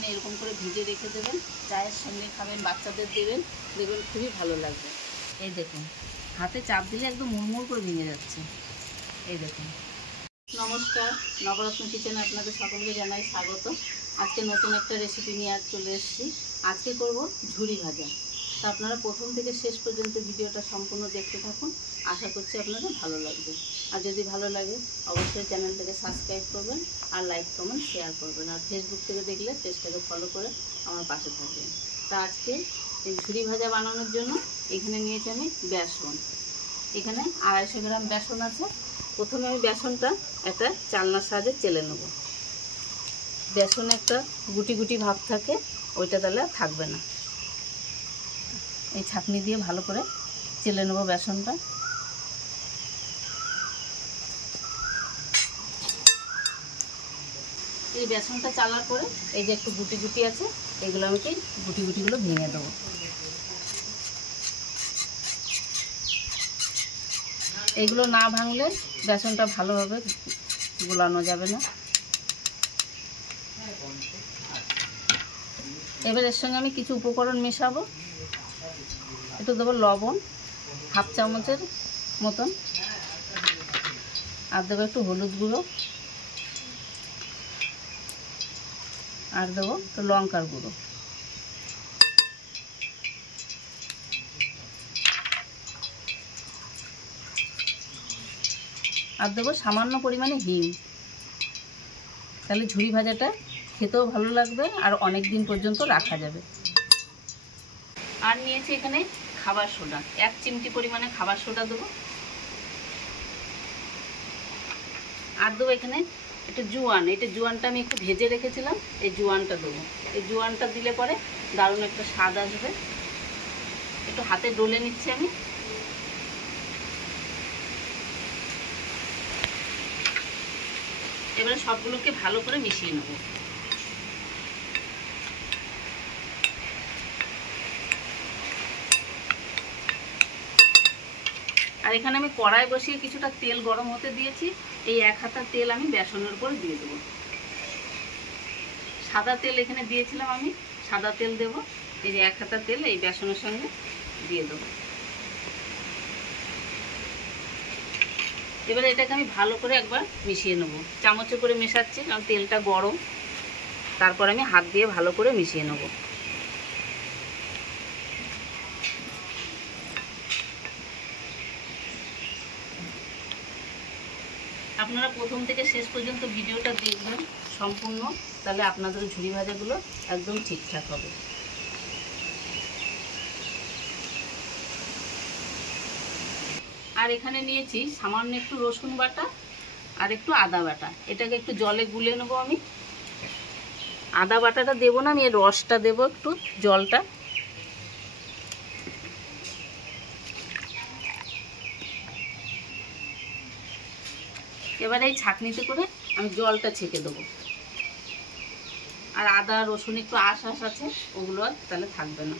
দিনে এরকম করে ভেজে রেখে দেবেন, চায়ের সঙ্গে খাবেন, বাচ্চাদের দেবেন, দেখবেন খুবই ভালো লাগবে। এই দেখুন হাতে চাপ দিলে একদম মুড়মুড় করে ভেঙে যাচ্ছে। এই দেখুন। নমস্কার, নবরত্ন কিচেনে আপনাদের সকলকে জানাই স্বাগত। আজকে নতুন একটা রেসিপি নিয়ে চলে এসেছি। আজকে করব ঝুরি ভাজা। তা আপনারা প্রথম থেকে শেষ পর্যন্ত ভিডিওটা সম্পূর্ণ দেখতে থাকুন, আশা করছি আপনাদের ভালো লাগবে। আর যদি ভালো লাগে অবশ্যই চ্যানেলটাকে সাবস্ক্রাইব করবেন, আর লাইক কমেন্ট শেয়ার করবেন। আর ফেসবুক থেকে দেখলে পেজটাকে ফলো করে আমার পাশে থাকবেন। তা আজকে এই ঝুরি ভাজা বানানোর জন্য এখানে নিয়েছি আমি বেসন। এখানে 250 গ্রাম বেসন আছে। প্রথমে আমি বেসনটা একটা চালনার সাহায্যে চেলে নেব। বেসনে একটা গুটি গুটি ভাব থাকে, ওইটা তাহলে থাকবে না। এই ছাঁকনি দিয়ে ভালো করে চেলে নেব বেসনটা। এই বেসনটা চালার পরে এই যে একটু গুটি গুটি আছে, এগুলো আমি কি গুটি গুটিগুলো ভেঙে দেবো। এগুলো না ভাঙলে বেসনটা ভালোভাবে গোলানো যাবে না। এবার এর সঙ্গে আমি কিছু উপকরণ মেশাবো। একটু দেবো লবণ, হাফ চামচের মতন, আর দেবো একটু হলুদ গুঁড়ো, আর দেবো একটু লঙ্কার গুঁড়ো। আর দেবো সামান্য পরিমাণে হিং। তাহলে ঝুরি ভাজাটা খেতেও ভালো লাগবে আর অনেক দিন পর্যন্ত রাখা যাবে। আর নিয়েছি এখানে খাবার সোডা, 1 চিমটি পরিমাণে খাবার সোডা দেবো। আর দেবো এখানে একটু জোয়ান। এটা জোয়ানটা আমি একটু ভেজে রেখেছিলাম, এই জোয়ানটা দেবো। এই জোয়ানটা দিলে পরে দারুণ একটা স্বাদ আসবে। একটু হাতে ডলে নিচ্ছি আমি। এবারে সবগুলোকে ভালো করে মিশিয়ে নেব। আর এখানে আমি কড়াই বসিয়ে কিছুটা তেল গরম হতে দিয়েছি। এই 1 হাতা তেল আমি বেসনের উপর দিয়ে দেবো। সাদা তেল এখানে দিয়েছিলাম আমি, সাদা তেল দেব। এই যে 1 হাতা তেল এই বেসনের সঙ্গে দিয়ে দেবো। এবারে এটাকে আমি ভালো করে একবার মিশিয়ে নেব। চামচে করে মেশাচ্ছি কারণ তেলটা গরম। তারপর আমি হাত দিয়ে ভালো করে মিশিয়ে নেব। আপনারা প্রথম থেকে শেষ পর্যন্ত ভিডিওটা দেখবেন সম্পূর্ণ, তাহলে আপনাদের ঝুরি ভাজাগুলো একদম ঠিকঠাক হবে। আর এখানে নিয়েছি সামান্য একটু রসুন বাটা আর একটু আদা বাটা। এটাকে একটু জলে গুলে নেবো আমি। আদা বাটাটা দেবো না, আমি এর রসটা দেবো, একটু জলটা। এবারে এই ছাঁকনিতে করে আমি জলটা ছেঁকে দেবো। আর আদা রসুন একটু আঁশ আছে, ওগুলো আর তাহলে থাকবে না।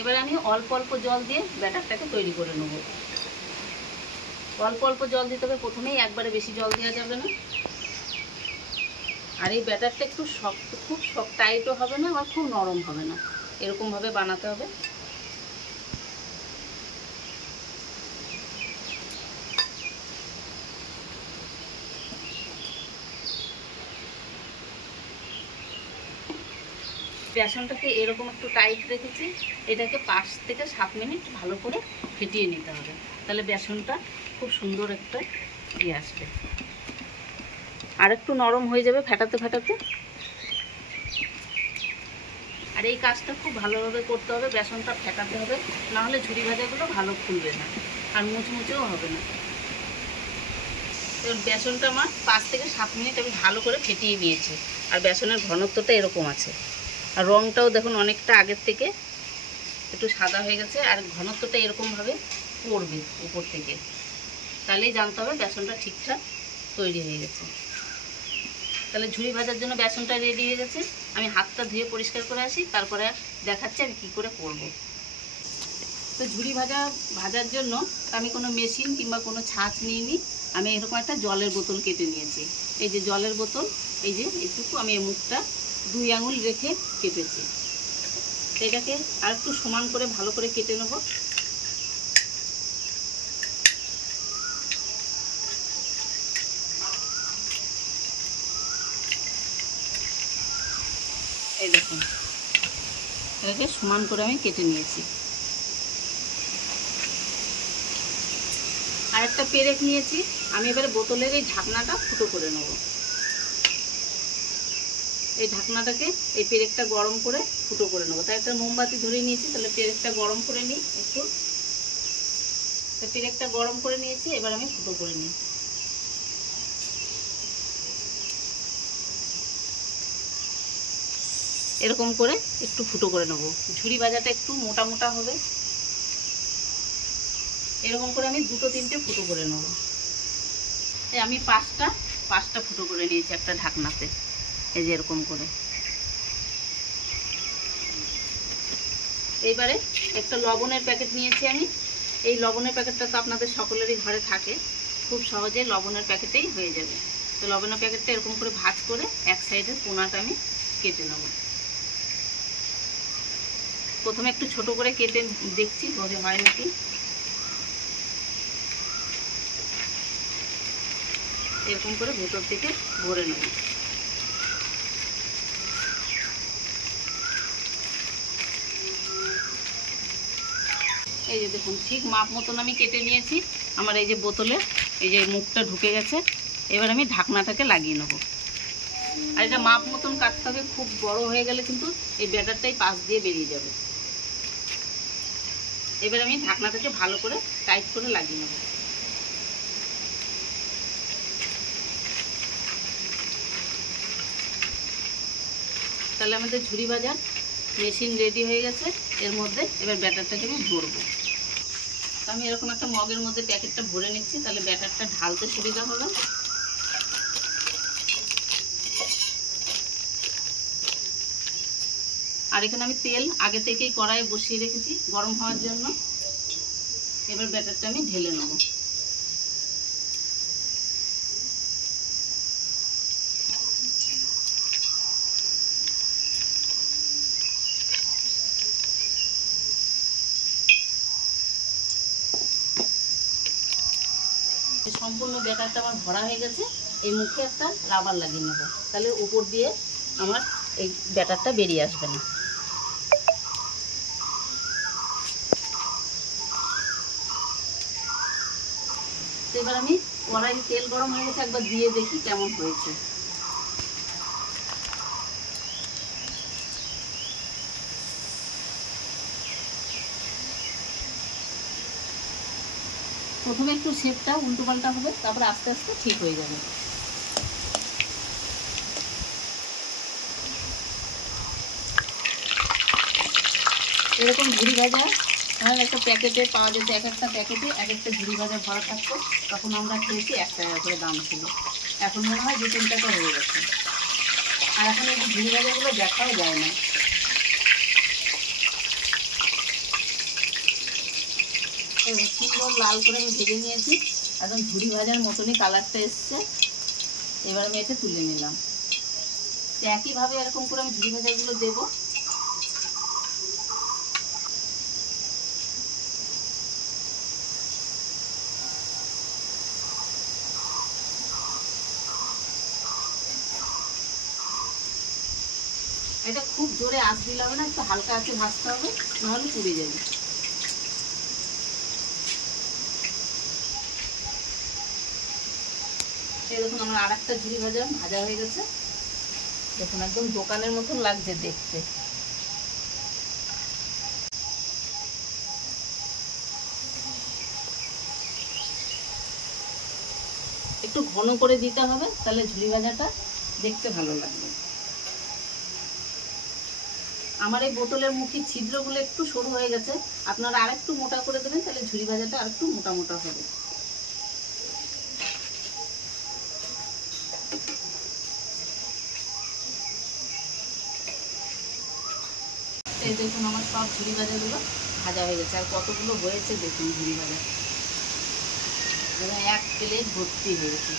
এবার আমি অল্প অল্প জল দিয়ে ব্যাটারটাকে তৈরি করে নেব। অল্প অল্প জল দিতে হবে, প্রথমেই একবারে বেশি জল দেওয়া যাবে না। আর এই ব্যাটারটা একটু শক্ত, খুব শক্ত টাইটও হবে না আর খুব নরম হবে না, এরকমভাবে বানাতে হবে। বেসনটাকে এরকম একটু টাইট রেখেছি। এটাকে 5 থেকে 7 মিনিট ভালো করে ফেটিয়ে নিতে হবে, তাহলে বেসনটা খুব সুন্দর একটা ইয়ে আসবে। আর একটু নরম হয়ে যাবে ফেটাতে ফেটাতে। আর এই কাজটা খুব ভালোভাবে করতে হবে, বেসনটা ফেটাতে হবে, নাহলে ঝুরি ভাজাগুলো ভালো ফুলবে না আর মুচমুচেও হবে না। এবার বেসনটা আমার 5 থেকে 7 মিনিট আমি ভালো করে ফেটিয়ে নিয়েছি। আর বেসনের ঘনত্বটা এরকম আছে। আর রঙটাও দেখুন অনেকটা আগের থেকে একটু সাদা হয়ে গেছে। আর ঘনত্বটা এরকমভাবে পড়বে উপর থেকে, তাহলেই জানতে হবে বেসনটা ঠিকঠাক তৈরি হয়ে গেছে। তাহলে ঝুরি ভাজার জন্য বেসনটা রেডি হয়ে গেছে। আমি হাতটা ধুয়ে পরিষ্কার করে আসি, তারপরে দেখাচ্ছি আমি কী করে করব। তো ঝুরি ভাজার জন্য আমি কোনো মেশিন কিংবা কোনো ছাঁচ নিইনি। আমি এরকম একটা জলের বোতল কেটে নিয়েছি। এই যে জলের বোতল, এই যে এটুকু আমি এই মুখটা 2 আঙুল রেখে কেটেছি। এটাকে আর একটু সমান করে ভালো করে কেটে নেব। এই দেখুন, এটাকে সমান করে আমি কেটে নিয়েছি। আর একটা পেরেক নিয়েছি। আমি এবারে বোতলের এই ঢাকনাটা ফুটো করে নেব। এই ঢাকনাটাকে, এই পেরেকটা গরম করে ফুটো করে নেবো। তাই একটা মোমবাতি ধরে নিয়েছি, তাহলে পেরেকটা গরম করে নিই একটু। পেরেকটা গরম করে নিয়েছি, এবার আমি ফুটো করে নিই। এরকম করে একটু ফুটো করে নেব। ঝুরি ভাজাটা একটু মোটা মোটা হবে। এরকম করে আমি 2-3টে ফুটো করে নেব। আমি পাঁচটা ফুটো করে নিয়েছি একটা ঢাকনাতে। এই যে এরকম করে। এইবারে একটা লবণের প্যাকেট নিয়েছি আমি। এই লবণের প্যাকেটটা তো আপনাদের সকলেরই ঘরে থাকে, খুব সহজে লবণের প্যাকেটেই হয়ে যাবে। তো লবণের প্যাকেটটা এরকম করে ভাঁজ করে এক সাইডের কোণাটা আমি কেটে নেব। প্রথমে একটু ছোট করে কেটে দেখছি বোঝে হয় নাকি। এরকম করে ভেতর থেকে ভরে নেব। এই যে দেখুন, ঠিক মাপ মতন আমি কেটে নিয়েছি। আমার এই যে বোতলে এই যে মুখটা ঢুকে গেছে। এবার আমি ঢাকনাটাকে লাগিয়ে নেব। আর এটা মাপ মতন কাটতে হবে, খুব বড় হয়ে গেলে কিন্তু এই ব্যাটারটাই পাশ দিয়ে বেরিয়ে যাবে। এবার আমি ঢাকনাটাকে ভালো করে টাইট করে লাগিয়ে নেব। তাহলে আমাদের ঝুরি ভাজার মেশিন রেডি হয়ে গেছে। এর মধ্যে এবার ব্যাটারটাকে আমি ভরবো। আমি এরকম একটা মগের মধ্যে প্যাকেটটা ভরে নিচ্ছি, তাহলে ব্যাটারটা ঢালতে সুবিধা হবে। আর এখানে আমি তেল আগে থেকেই কড়াইয়ে বসিয়ে রেখেছি গরম হওয়ার জন্য। এবার ব্যাটারটা আমি ঢেলে নেব। সম্পূর্ণ ব্যাটারটা আমার ভরা হয়ে গেছে। এই মুখে একটা রাবার লাগিয়ে নেব, তাহলে উপর দিয়ে আমার এই ব্যাটারটা বেরিয়ে আসবে না। তো এবার আমি কড়াইয়ে তেল গরম হয়ে গেছে, একবার দিয়ে দেখি কেমন হয়েছে। প্রথমে একটু শেপটা উল্টো পাল্টা হবে, তারপরে আস্তে আস্তে ঠিক হয়ে যাবে। এরকম ঝুরি ভাজা আমার একটা প্যাকেটে পাওয়া যেত, এক একটা প্যাকেটে এক একটা ঝুরি ভাজা ভরা থাকতো। তখন আমরা খেয়েছি 1 টাকা করে দাম ছিল। এখন মনে হয় 2-3 টাকা হয়ে গেছে। আর এখন এই ঝুরি ভাজাগুলো দেখাও যায় না। সুন্দর লাল করে আমি ভেজে নিয়েছি, একদম ঝুরি ভাজার মতনই কালারটা এসছে। এবার আমি এটা তুলে নিলাম। একইভাবে এরকম করে আমি ঝুরি ভাজাগুলো দেবো। এটা খুব জোরে আঁচ দিলে হবে না, একটু হালকা আঁচে ভাজতে হবে, নাহলে পুড়ে যাবে। এই দেখুন, আমার আর একটা ঝুরি ভাজা হয়ে গেছে। দেখুন একদম দোকানের মতন লাগছে দেখতে। একটু ঘন করে দিতে হবে, তাহলে ঝুরি ভাজাটা দেখতে ভালো লাগবে। আমার এই বোতলের মুখের ছিদ্রগুলো একটু সরু হয়ে গেছে, আপনারা আরেকটু মোটা করে দেবেন, তাহলে ঝুরি ভাজাটা আরেকটু মোটা মোটা হবে। এই দেখুন আমার সব ঝুরি ভাজাগুলো ভাজা হয়ে গেছে। আর কতগুলো হয়েছে দেখুন ঝুড়ি ভাজা, এক প্লেট ভর্তি হয়েছে।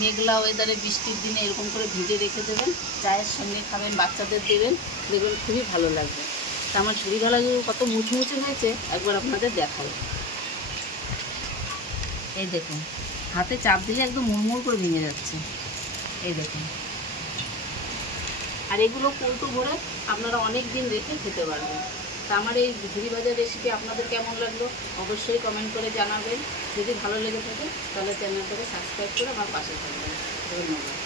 মেঘলা ওয়েদারে বৃষ্টির দিনে এরকম করে ভিজে রেখে দেবেন, চায়ের সঙ্গে খাবেন, বাচ্চাদের দেবেন, দেখবেন খুবই ভালো লাগবে। তা আমার ঝুড়ি ভাজাগুলো কত মুচমুচে হয়েছে একবার আপনাদের দেখাই। এই দেখুন, হাতে চাপ দিলে একদম মুড়মুড় করে ভেঙে যাচ্ছে। এই দেখুন, আর এগুলো কৌটো ভরে আপনারা অনেক দিন রেখে খেতে পারবেন। তা আমার এই ঝুড়ি ভাজার রেসিপি আপনাদের কেমন লাগলো অবশ্যই কমেন্ট করে জানাবেন। যদি ভালো লেগে থাকে তাহলে চ্যানেলটাকে সাবস্ক্রাইব করে আমার পাশে থাকবেন। ধন্যবাদ।